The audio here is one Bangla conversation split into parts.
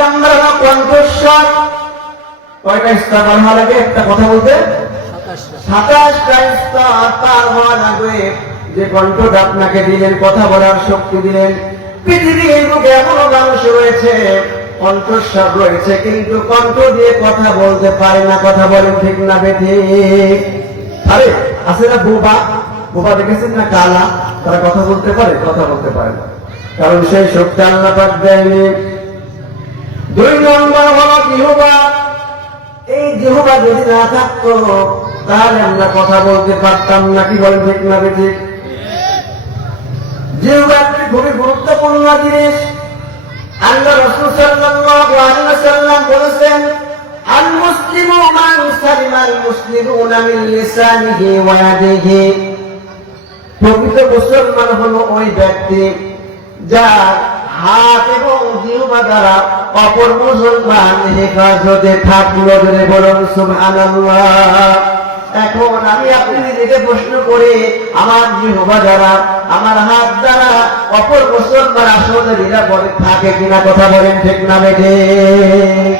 নম্বর হলো কণ্ঠস্বর। কয়টা স্তর পার হওয়া লাগে একটা কথা বলতে? 27টা স্তর পার হওয়া লাগবে। যে কণ্ঠটা আপনাকে দিলেন, কথা বলার শক্তি দিলেন। পৃথিবীর বুকে এমনও মানুষ রয়েছে কণ্ঠস্বর রয়েছে কিন্তু কণ্ঠ দিয়ে কথা বলতে পারে না। কথা বলেন ঠিক না বেঠিক? আরে আছে না বোবা? বোবা দেখেছেন না? কালা, তারা কথা বলতে পারে? কথা বলতে পারে না, কারণ সেই শক্তি আল্লাহ পাক দেয়নি। 2 নম্বর হলো জিহ্বা। এই জিহ্বা যদি না থাকতো তাহলে আমরা কথা বলতে পারতাম না। কি বলেন ঠিক না বেঠিক? জিহ্বা একটি খুবই গুরুত্বপূর্ণ জিনিস। আল্লাহ রাসূল সাল্লাল্লাহু আলাইহি ওয়াসাল্লাম বলেছেন, আল মুসলিমু মান সালিমাল মুসলিমুনা মিন লিসানিহি ওয়া ইয়াদিহি। প্রকৃত মুসলমান হলো ওই ব্যক্তি যার হাত এবং জিহ্বা দ্বারা অপর মুসলমান হেফাজতে থাকলো। যদি বলুন সুবহানাল্লাহ। এখন আমি আপনি নিজেকে প্রশ্ন করি, আমার জিহ্বা দ্বারা, আমার হাত দ্বারা অপর মুসলমান আসলে নিরাপদে থাকে কিনা? কথা বলেন ঠিক না বেঠিক?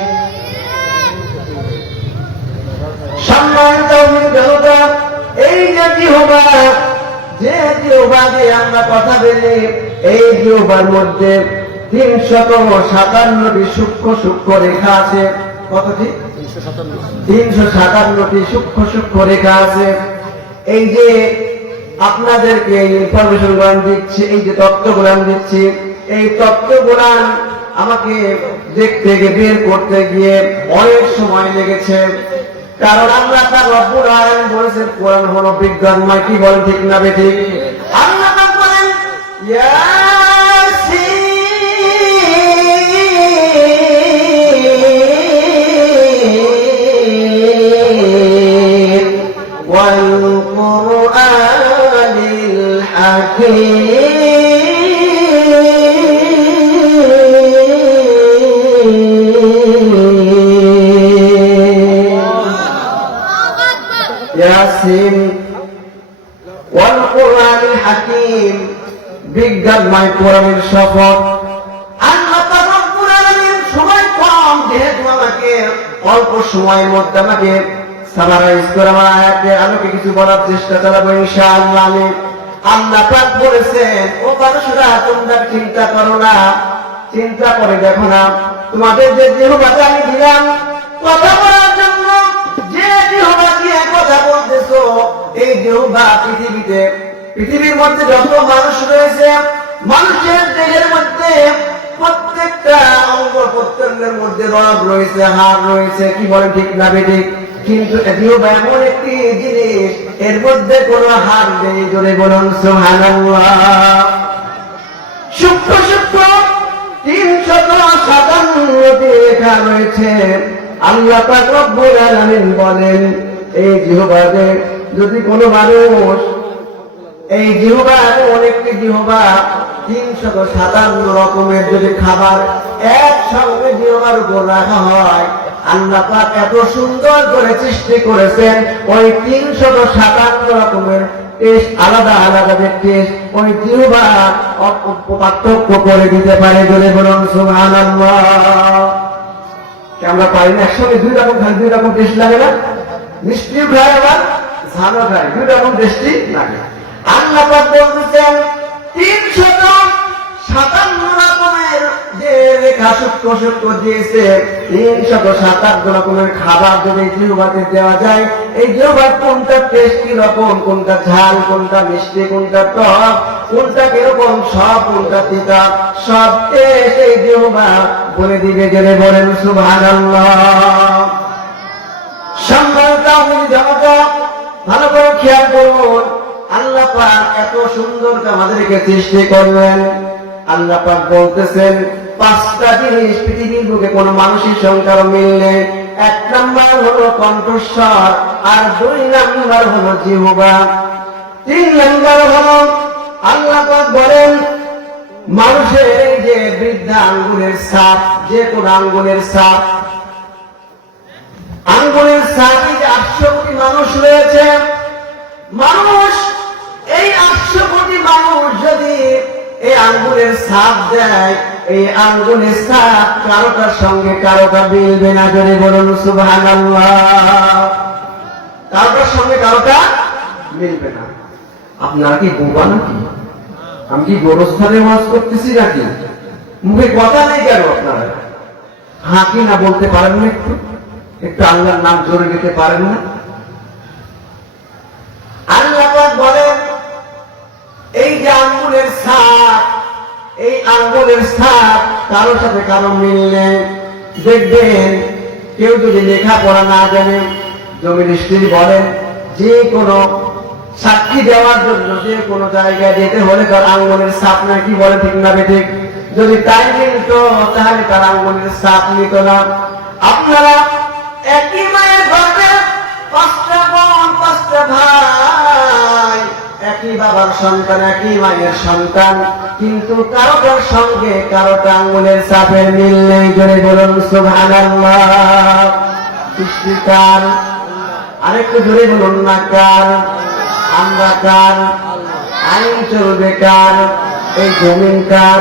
সম্মানিত জনতা, এই যে জিহ্বা, যে জিহ্বা দিয়ে আমরা কথা বলি, এই জিহ্বার মধ্যে 357টি সূক্ষ্ম সূক্ষ্ম রেখা আছে। কতটি? 357টি সূক্ষ্ম সূক্ষ্ম রেখা আছে। এই যে আপনাদেরকে ইনফরমেশন গুলান দিচ্ছি, এই যে তত্ত্বগুলান দিচ্ছি, এই তত্ত্বগুলান আমাকে দেখতে গিয়ে, বের করতে গিয়ে অনেক সময় লেগেছে। কারণ আল্লাহ তাআলা রব্বুল আলামিন বলেছেন কোরআন হলো বিজ্ঞানময়। কি বলেন ঠিক না বেঠিক? আল্লাহ তাআলা বলেন ইয়াসিন ওয়াল কুরআনিল হাকীম। ইয়াসিন ওয়াল কুরআনিল হাকীম, বিজ্ঞানময় কোরআনের শপথ। আল্লাহ পাক রব্বুল আলামিন সময় কম, যেহেতু আমাকে অল্প সময়ের মধ্যে আমাকে সামারাইজ করে আমার আয়াতের আলোকে কিছু বলার চেষ্টা চালাবো ইনশাআল্লাহ। আমি আল্লাহ পাক বলেছেন, ও মানুষরা তোমরা চিন্তা করো না, চিন্তা করে দেখো না, তোমাদের যে জিহ্বাটা আমি দিলাম কথা বলার জন্য, যে জিহ্বা দিয়ে কথা বলতেছো, এই জিহ্বা পৃথিবীর মধ্যে যত মানুষ রয়েছে, মানুষের দেহের মধ্যে প্রত্যেকটা অঙ্গ প্রত্যঙ্গের মধ্যে রগ রয়েছে, হাড় রয়েছে। কি বলেন ঠিক না বেঠিক? কিন্তু জিহ্বা এমন একটি জিনিস, এর মধ্যে কোনো হাড় নেই। জোরে বলুন সুবহানাল্লাহ। সূক্ষ্ম সূক্ষ্ম 357টি রেখা রয়েছে। আল্লাহ পাক রব্বুল আলামিন বলেন, এই জিহ্বাতে যদি কোনো মানুষ, এই জিহ্বা অনেকটি জিহ্বা, 357 রকমের যদি খাবার একসঙ্গে জিহ্বার উপর রাখা হয়, আল্লাহ পাক এত সুন্দর করে সৃষ্টি করেছেন, ওই 357 রকমের টেস্ট, আলাদা আলাদা টেস্ট ওই জিহ্বা পার্থক্য করে দিতে পারে। বলে বলুন সুবহানাল্লাহ। আমরা পারি না একসঙ্গে 2 রকম খাই, 2 রকম টেস্ট লাগে না? মিষ্টি খায় আবার ঝালও খায়, 2 রকম টেস্টি লাগে। আল্লাহ পাক বলতেছেন 357 রকমের যে রেখা সূক্ষ্ম সূক্ষ্ম দিয়েছে, 357 রকমের খাবার যদি জিহ্বাতে দেওয়া যায়, এই জিহ্বার কোনটা টেস্টি রকম, কোনটা ঝাল, কোনটা মিষ্টি, কোনটা টক, কোনটা কিরকম, সব কোনটা তিতা, সব টেস্ট এই জিহ্বা বলে দিবে। জেনে বলেন সুবহানাল্লাহ। সম্মানিত জনতা, ভালো করে খেয়াল করুন, আল্লাহ পাক এত সুন্দর আমাদেরকে সৃষ্টি করলেন। আল্লাহ পাক বলতেছেন 5টা জিনিস পৃথিবীর বুকে কোন মানুষের সংখ্যার মিল নেই। 1 নাম্বার হলো কণ্ঠস্বর, আর 2 নাম্বার হলো জিহ্বা, 3 নাম্বার হলো আল্লাহ পাক বলেন মানুষের এই যে বৃদ্ধা আঙ্গুলের ছাপ, যে কোন আঙ্গুলের ছাপ, আঙ্গুলের ছাপ, এই যে 800 কোটি মানুষ রয়েছে, মানুষ এই 800 কোটি মানুষ যদি এই আঙ্গুলের ছাপ দেয়, এই আঙ্গুলের ছাপ কারোটার সঙ্গে কারোটা মিলবে না। জোরে বলুন সুবহানাল্লাহ। কারোটার সঙ্গে কারোটা মিলবে না। আপনারা কি বোবা নাকি? আমি কি গোরস্থানে ওয়াজ করতেছি নাকি? মুখে কথা নেই কেন? আপনারা হাঁকি না বলতে পারেন না? একটু একটু আল্লাহর নাম জোরে নিতে পারেন না? আল্লাহ পাক বলেন, এই যে আঙ্গুলের ছাপ, এই আঙ্গুলের ছাপ কারোর সাথে কারো মিল নেই। দেখবেন কেউ যদি লেখাপড়া না জানে, জমির স্ত্রী বলেন, যে কোনো সাক্ষী দেওয়ার জন্য যে কোনো জায়গায় যেতে হলে তার আঙ্গুলের ছাপ না, কি বলে ঠিক না বেঠিক? যদি তাই মিলত তাহলে তার আঙ্গুলের ছাপ নিত না। আপনারা একই মায়ের গর্ভে 5টা বোন 5টা ভাই, একই বাবার সন্তান, একই মায়ের সন্তান, কিন্তু কারোটার সঙ্গে কারোটা আঙ্গুলের ছাপের মিল নেই। জোরে বলুন সুবহানাল্লাহ। সৃষ্টি কার? আরেকটু জোরে বলুন না কার? আমরা কার? আইন চলবে কার? এই জমিন কার?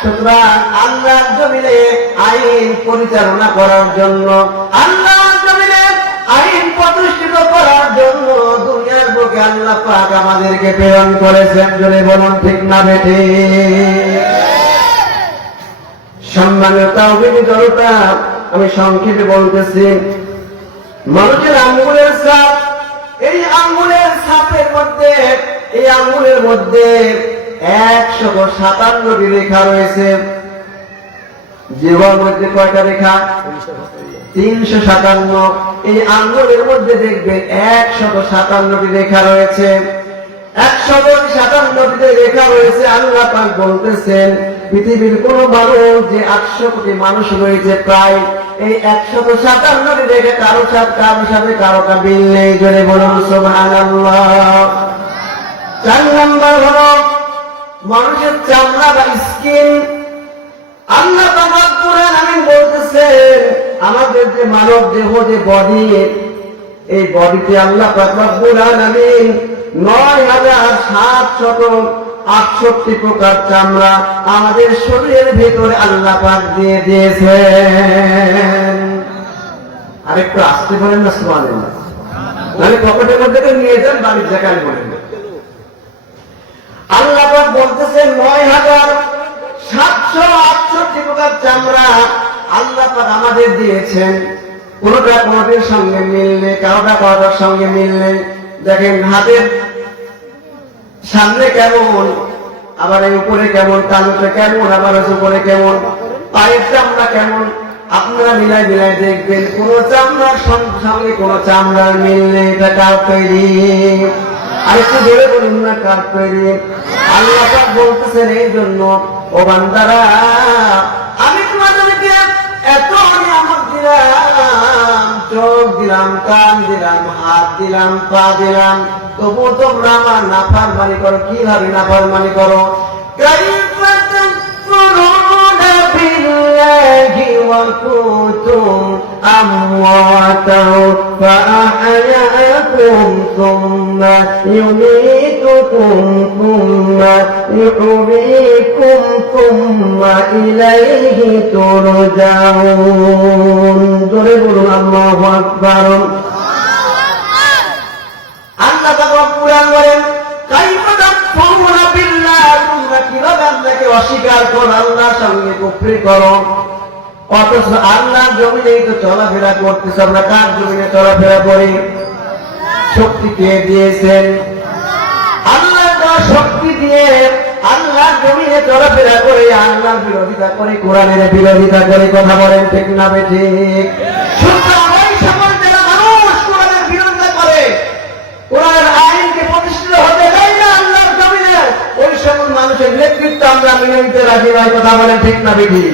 সুতরাং আল্লাহর জমিনে আইন পরিচালনা করার জন্য, আল্লাহর জমিনে আইন প্রতিষ্ঠিত করার জন্য দুনিয়ার বুকে আল্লাহ পাক আমাদেরকে প্রেরণ করেছেন। জোরে বলুন ঠিক না বেঠিক? সম্মানিত তাওহীদ জনতা, আমি সংক্ষেপে বলতেছি, মানুষের আঙ্গুলের ছাপ, এই আঙ্গুলের ছাপের মধ্যে, এই আঙ্গুলের মধ্যে 157টি রেখা রয়েছে। জিহ্বার মধ্যে কয়টা রেখা? 357। এই আঙ্গুলের মধ্যে দেখবেন 157টি রেখা রয়েছে। 157টি রেখা রয়েছে। আল্লাহ পাক বলতেছেন, পৃথিবীর কোন মানুষ যে 800 কোটি মানুষ রয়েছে, প্রায় এই 157টি রেখা কারো সাথে কারোটা মিল নেই। জোরে বলুন সুবহানাল্লাহ। 4 নম্বর হলো মানুষের চামড়া বা স্কিন। আল্লাহ তাআলা কুরআন আমিন বলতেছেন, আমাদের যে মানব দেহ, যে বডি, এই বডিতে আল্লাহ পাক রব্বুল আলামিন ৯৭৬৮ প্রকার চামড়া আমাদের শরীরের ভেতরে আল্লাহ পাক দিয়ে দিয়েছেন। আরেকটু আসতে পারেন না সুবহানাল্লাহ? মানে পকেটের মধ্যে নিয়ে যান, বাড়ির জায়গায় বলেন। আল্লাহ পাক বলতেছেন ৯৭৬৮ প্রকার চামড়া আল্লাহ পাক আমাদের দিয়েছেন। কোনটা কোনটির সঙ্গে মিল নেই, কারোটা কারোটার সঙ্গে মিল নেই। দেখেন হাতের সামনে কেমন, আবার এই উপরে কেমন, তালুতে কেমন, আবার উপরে কেমন, পায়ের চামড়া কেমন, আপনারা মিলাই মিলাই দেখবেন কোন চামড়ার সঙ্গে কোন চামড়ার মিল নেই। এটা কার তৈরি? আরেকটু জোরে বলুন না, কার তৈরি? আল্লাহ পাক বলতেছেন, এই জন্য ও বান্দারা, আমি তোমাদেরকে এত নিয়ামত দিলাম, চোখ দিলাম, কান দিলাম, হাত দিলাম, পা দিলাম, তবু তোমরা আমার নাফরমানি করো। কিভাবে নাফরমানি করো? কাইফা তাকফুরুনা বিল্লাহি ওয়া কুনতুম আমওয়াতাও ফাআহয়াকুম সুম্মা ইউমীতুকুম সুম্মা ইউহয়িকুম সুম্মা ইলাইহি তুরজাউন। জোরে বলুন আল্লাহু আকবার। আল্লাহ তাআলা কুরআন বলেন, কাইফা তাকফুরুনা বিল্লাহ, তোমরা কিভাবে আল্লাহকে অস্বীকার করো, আল্লাহর সঙ্গে কুফরি করো, অথচ আল্লাহর জমিনেই তো চলাফেরা করতেছ। আমরা কার জমিনে চলাফেরা করি? শক্তি কে দিয়েছেন? আল্লাহ তার শক্তি দিয়ে আল্লাহর জমিনে চলাফেরা করে আল্লাহর বিরোধিতা করে, কোরআনের বিরোধিতা করে। কথা বলেন ঠিক না বেঠিক? কোরআনের আইনকে প্রতিষ্ঠিত হতে দেয় না আল্লাহর জমিনে, ওই সকল মানুষের নেতৃত্ব আমরা মেনে নিতে রাজি নয়। কথা বলেন ঠিক না বেঠিক?